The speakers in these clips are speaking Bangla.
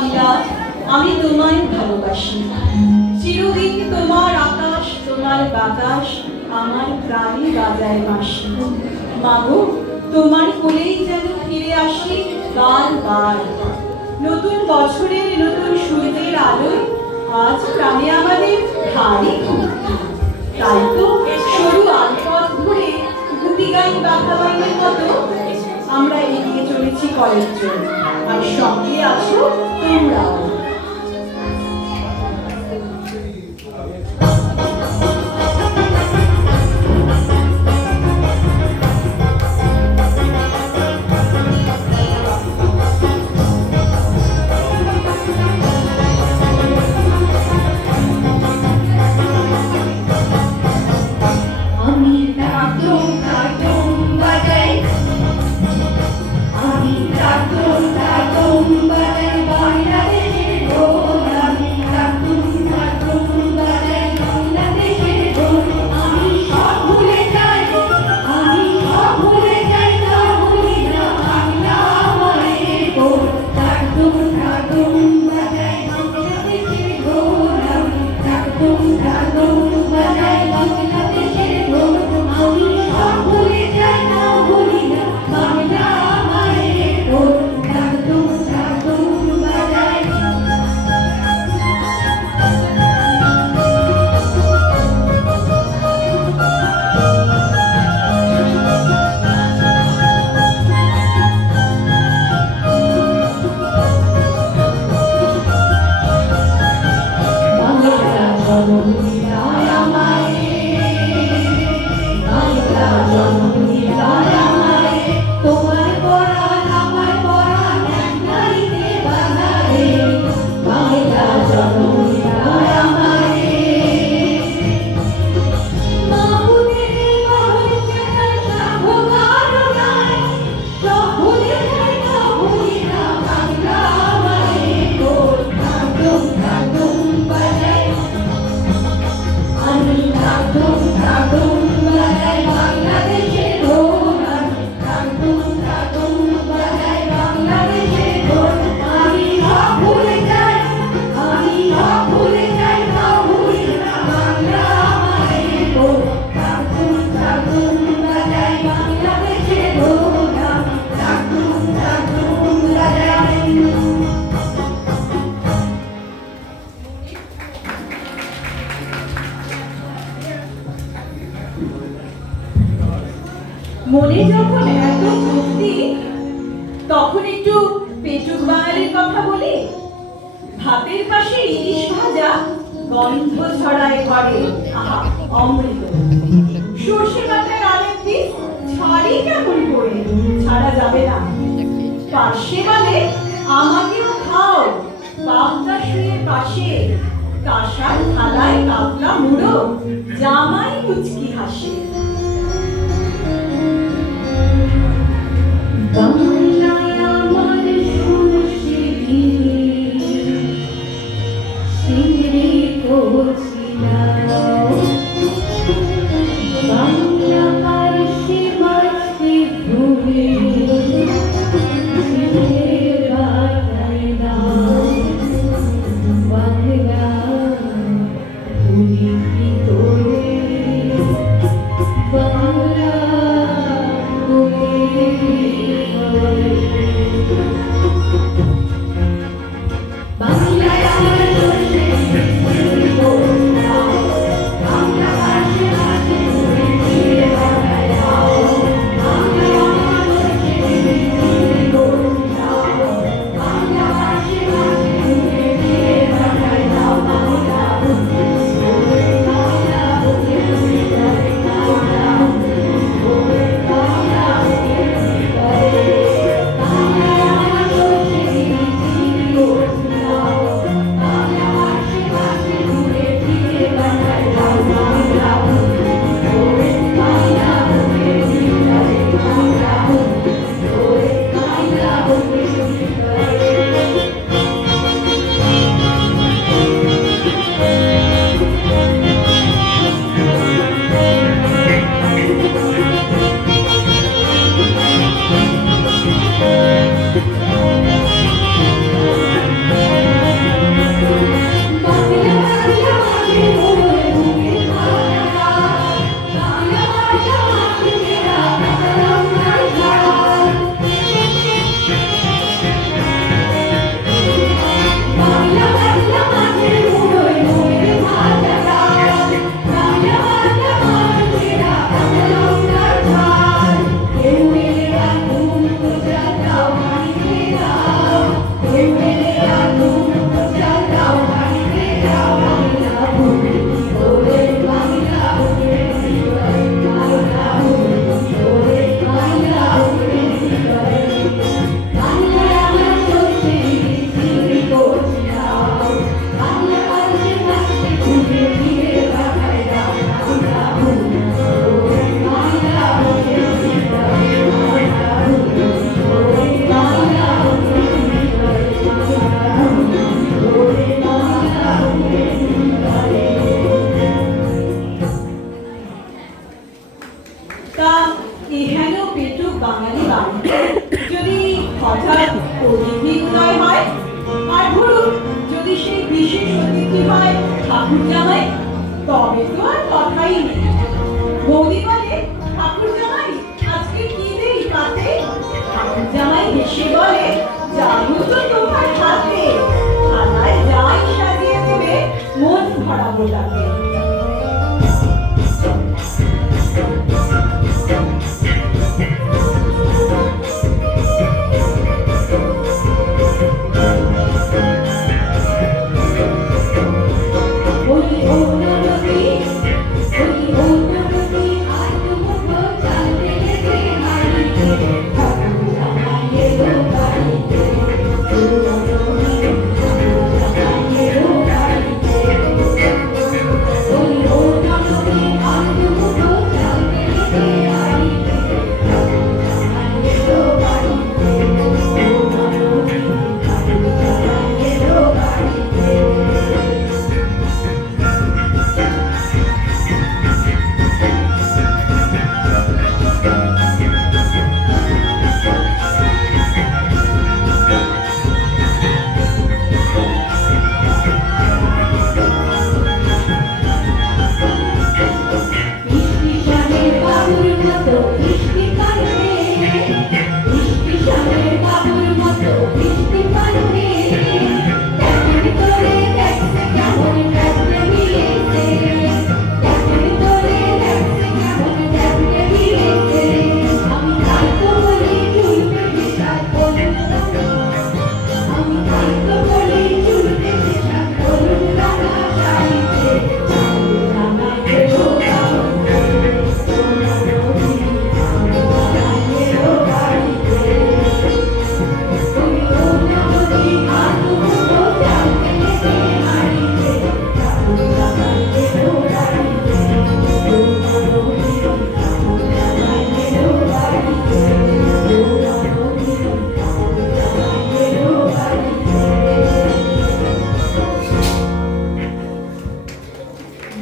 বাংলা, আমি তোমায় ভালোবাসি। চিরদিন তোমার আকাশ, তোমার বাতাস আমার প্রাণে বাজায় বাঁশি। মাগো, তোমার কোলেই যেন ফিরে আসি বারবার। নতুন বছরের নতুন সূর্যের আলোয় আজ প্রাণে আমাদের ভারী ভক্তি। তাই তো সরু আলপথ ধরে গুপি গান বাঘা বাইনের মতো আমরা এগিয়ে চলেছি কলেজ জন্য, আর সঙ্গে আছো তোমরাও। মনে যখন এত ভক্তি, তখন একটু পেটুক বাঙালির কথা বলি। ভাতের পাশে ইলিশ ভাজা গন্ধ ছড়ায় ঘরে, আহা অমৃত। সর্ষে বাটার আলের পিস ছাড়ি কেমন করে, ছাড়া যাবে না। পাশে বলে আমাকেও খাও, বাপটা শুয়ে পাশে, কাঁসার থালায় কাপলা মুড়ো, জামাই কুচকি হাসে। বাংলায় আমার সুরসিরি সিংড়ি কোচিলাও, বাংলা পারসি মাছি ভূমি সিংড়ির বাটায় দাও, বাংলা ভুলি কি তোরে, বাংলা ঠাকুর জামাই, তবে তো আর কথাই নেই। বৌদি বলে, ঠাকুর জামাই আজকে কি দেই পাতে? ঠাকুর জামাই হেসে বলে, জাদু তো তোমার হাতে, থালায় যাই সাজিয়ে দেবে মন ভরাবো তাকে।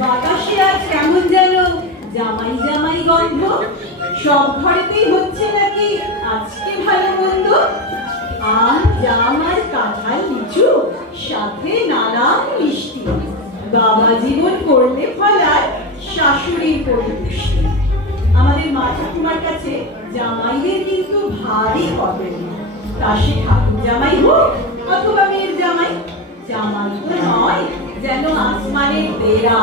বাতাসে আজ কেমন যেন জামাই জামাই গন্ধ। সব ঘরেতেই হচ্ছে নাকি আজকে ভালো মন্দ। আম জাম আর কাঁঠাল লিচু, সাথে নানান মিষ্টি। বাবা জীবন করলে ফলার শাশুড়ির পরিপুষ্টি। আমাদের মা ঠাকুমার কাছে জামাইদের কিন্তু ভারী কদর। তা সে ঠাকুর জামাই হোক অথবা মেয়ের জামাই, জামাই তো নয় যেন আসমানের দেয়া।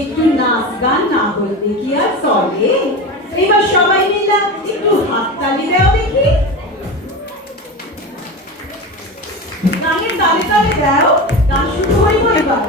একটু নাচ গান না বলতে কি আর চলে? এবার সবাই মিলে একটু হাততালি দাও দেখি। গানের তালে তালে দাও, গান শুরু হইব এবার।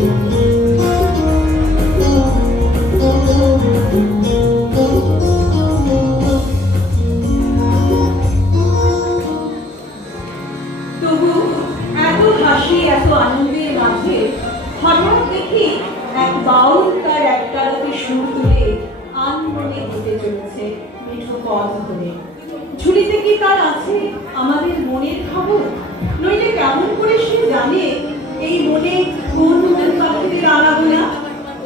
তবু এত হাসি এত আনন্দের মাঝে হঠাৎ দেখি এক বাউল তার একতারাতে সুর তুলে আনমনে হেঁটে চলেছে মিঠো পথ ধরে। ঝুলিতে কি তার আছে আমাদের মনের খবর? নইলে কেমন করে সে জানে এই মনে কোন মন পাখিদের আনাগোনা?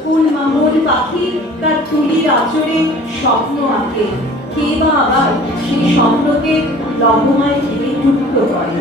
কোন মামল পাখি তার তুলির আঁচড়ে স্বপ্ন আঁকে? কে বা আবার সেই স্বপ্নকে লবমায় ঘিরে টুকরো করে?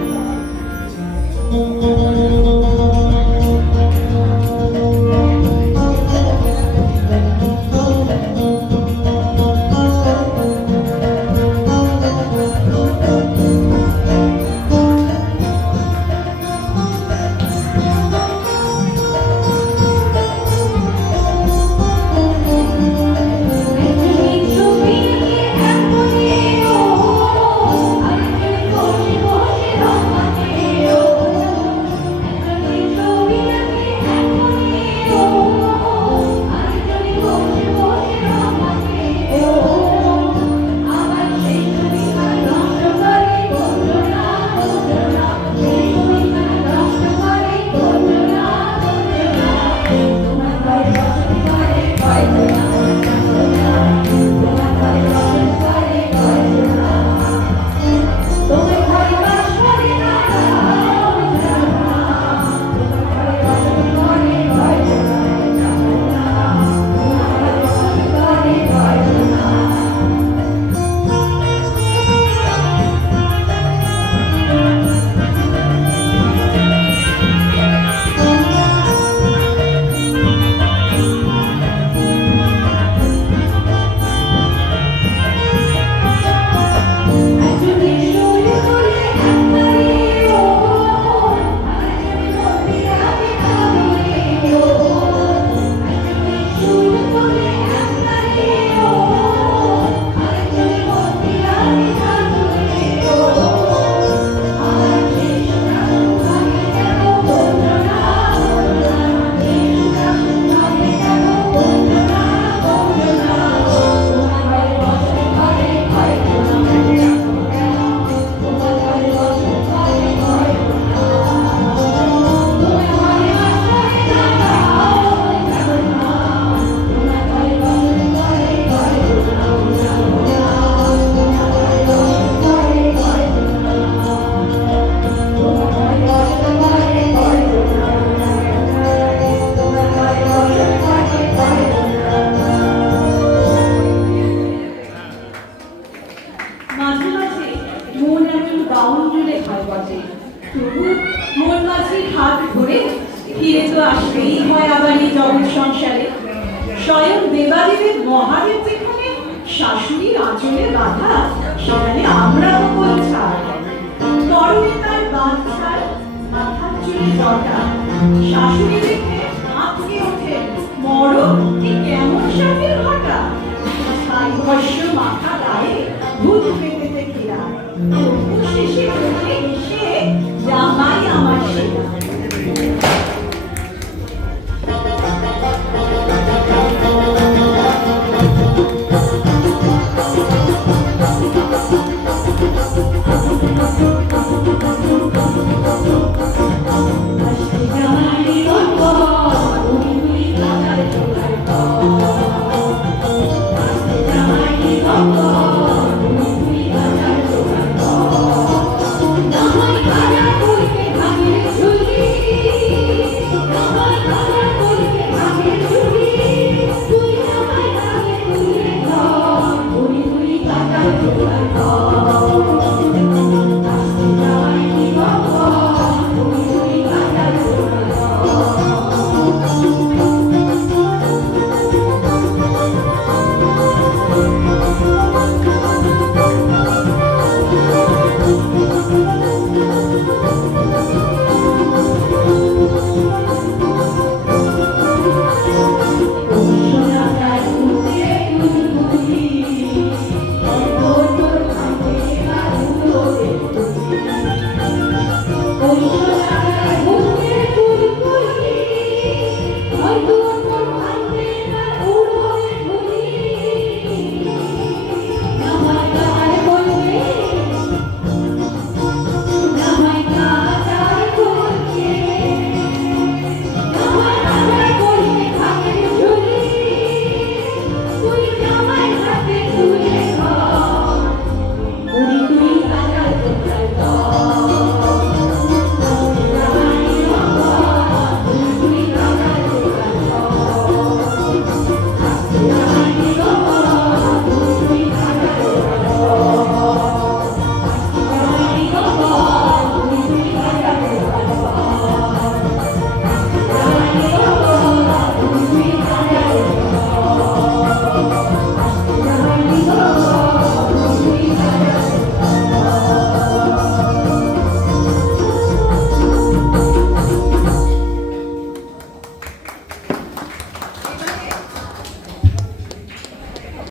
মাঝে মাঝে মন এমন গাউন জুড়ে হয় বটে, তবু মন মাঝির হাত ধরে ফিরে তো আসতেই হয় আবার এই জগৎ সংসারে। স্বয়ং দেবাদেবের মহাদেব যেখানে শাশুড়ির আঁচলে বাঁধা, সেখানে আমরা সকল ছাড়। তরুণে তার বাঁধ ছাড়, মাথার চুলে জটা, শাশুড়ি দেখে আঁতকে ওঠে, মরণ কি কেমন স্বামীর ঘটা? ছাই ভস্য মাথা গায়ে ভূত পেতেতে ঘেরা, তবু শেষে চোখে এসে জামাই আমার সেরা।